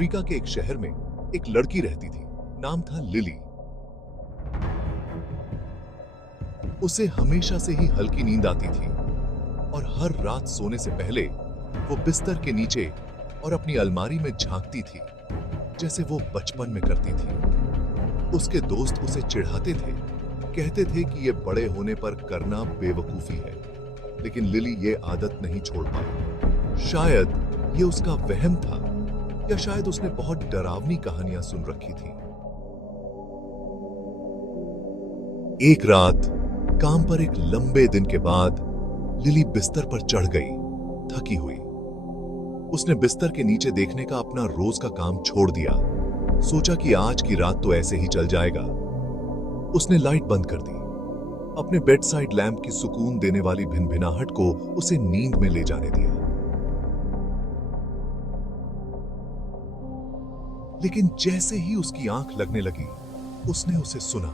Africa के एक शहर में एक लड़की रहती थी। नाम था लिली। उसे हमेशा से ही हल्की नींद आती थी और हर रात सोने से पहले वो बिस्तर के नीचे और अपनी अलमारी में झांकती थी, जैसे वो बचपन में करती थी। उसके दोस्त उसे चिढ़ाते थे, कहते थे कि ये बड़े होने पर करना बेवकूफी है, लेकिन लिली ये आदत नहीं छोड़ पाई। शायद ये उसका वहम था, या शायद उसने बहुत डरावनी कहानियां सुन रखी थी। एक रात काम पर एक लंबे दिन के बाद लिली बिस्तर पर चढ़ गई, थकी हुई। उसने बिस्तर के नीचे देखने का अपना रोज का काम छोड़ दिया। सोचा कि आज की रात तो ऐसे ही चल जाएगा। उसने लाइट बंद कर दी। अपने बेड साइड लैंप की सुकून देने वाली भिनभिनाहट को उसे नींद में ले जाने दिया। लेकिन जैसे ही उसकी आंख लगने लगी, उसने उसे सुना।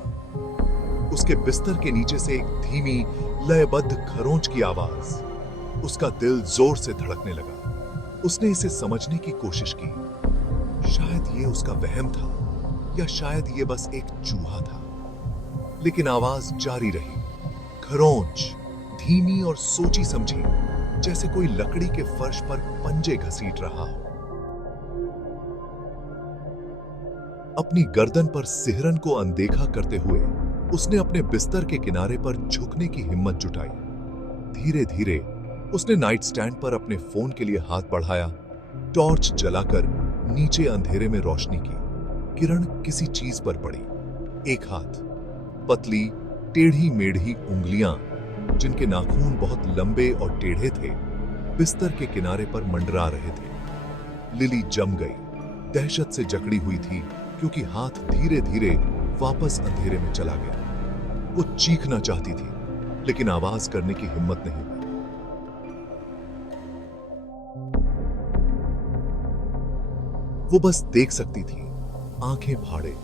उसके बिस्तर के नीचे से एक धीमी लयबद्ध खरोंच की आवाज। उसका दिल जोर से धड़कने लगा। उसने इसे समझने की कोशिश की। शायद ये उसका वहम था, या शायद ये बस एक चूहा था। लेकिन आवाज जारी रही। खरोंच धीमी और सोची समझी, जैसे कोई लकड़ी के फर्श पर पंजे घसीट रहा हो। अपनी गर्दन पर सिहरन को अनदेखा करते हुए उसने अपने बिस्तर के किनारे पर झुकने की हिम्मत जुटाई। धीरे धीरे उसने नाइट स्टैंड पर अपने फोन के लिए हाथ बढ़ाया। टॉर्च जलाकर नीचे अंधेरे में रोशनी की। किरण किसी चीज पर पड़ी। एक हाथ, पतली टेढ़ी मेढ़ी उंगलियां जिनके नाखून बहुत लंबे और टेढ़े थे, बिस्तर के किनारे पर मंडरा रहे थे। लिली जम गई। दहशत से जकड़ी हुई थी, क्योंकि हाथ धीरे धीरे वापस अंधेरे में चला गया। वो चीखना चाहती थी, लेकिन आवाज करने की हिम्मत नहीं हुई। वो बस देख सकती थी, आंखें फाड़े,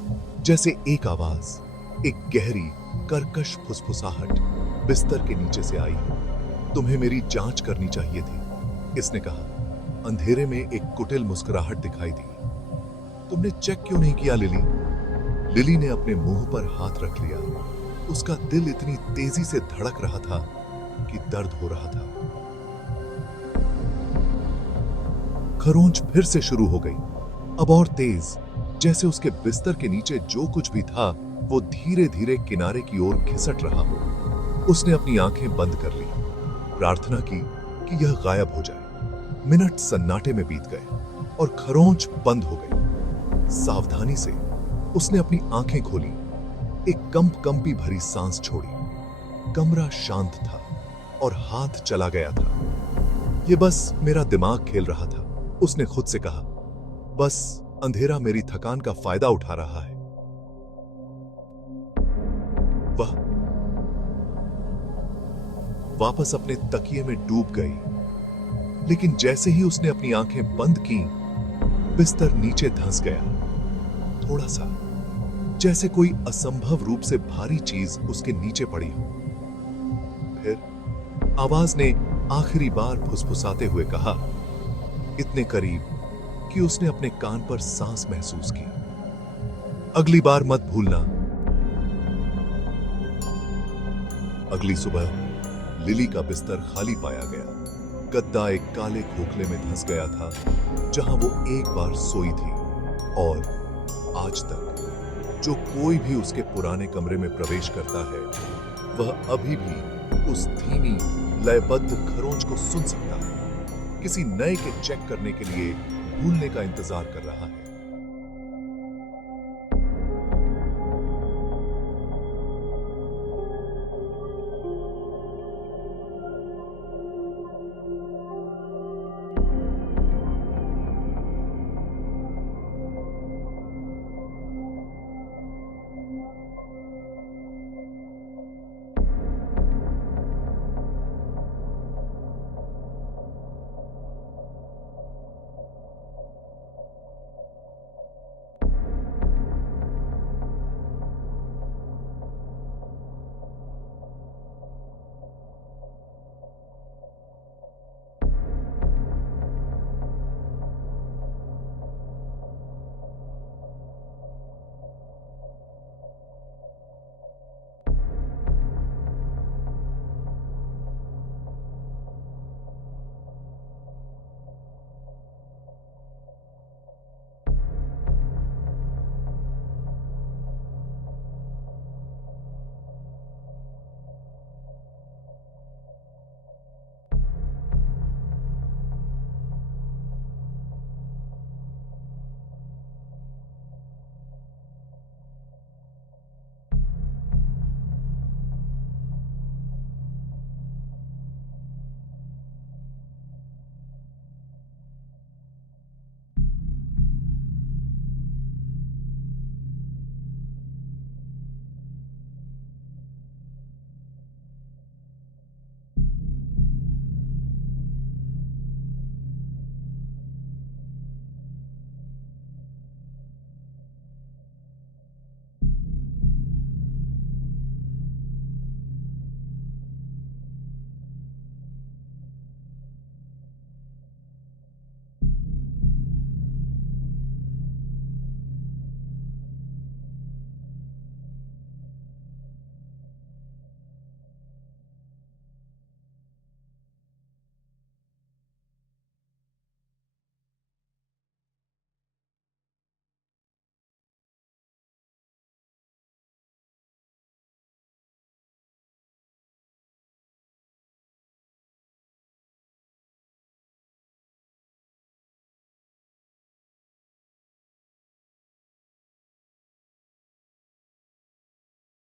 जैसे एक आवाज, एक गहरी कर्कश फुसफुसाहट बिस्तर के नीचे से आई। तुम्हें मेरी जांच करनी चाहिए थी, इसने कहा। अंधेरे में एक कुटिल मुस्कुराहट दिखाई दी। तुमने चेक क्यों नहीं किया लिली? लिली ने अपने मुंह पर हाथ रख लिया। उसका दिल इतनी तेजी से धड़क रहा था कि दर्द हो रहा था। खरोंच फिर से शुरू हो गई, अब और तेज, जैसे उसके बिस्तर के नीचे जो कुछ भी था वो धीरे धीरे किनारे की ओर खिसट रहा हो। उसने अपनी आंखें बंद कर ली, प्रार्थना की कि यह गायब हो जाए। मिनट सन्नाटे में बीत गए और खरोंच बंद हो गई। सावधानी से उसने अपनी आंखें खोली, एक कंपी भरी सांस छोड़ी। कमरा शांत था और हाथ चला गया था। यह बस मेरा दिमाग खेल रहा था, उसने खुद से कहा। बस अंधेरा मेरी थकान का फायदा उठा रहा है। वह वापस अपने तकिए में डूब गई। लेकिन जैसे ही उसने अपनी आंखें बंद की, बिस्तर नीचे धंस गया। थोड़ा सा, जैसे कोई असंभव रूप से भारी चीज उसके नीचे पड़ी हो। फिर आवाज ने आखिरी बार फुसफुसाते हुए कहा, इतने करीब कि उसने अपने कान पर सांस महसूस की। अगली बार मत भूलना। अगली सुबह लिली का बिस्तर खाली पाया गया। गद्दा एक काले खोखले में धंस गया था, जहां वो एक बार सोई थी। और आज तक जो कोई भी उसके पुराने कमरे में प्रवेश करता है, वह अभी भी उस धीमी लयबद्ध खरोंच को सुन सकता है, किसी नए के चेक करने के लिए भूलने का इंतजार कर रहा है।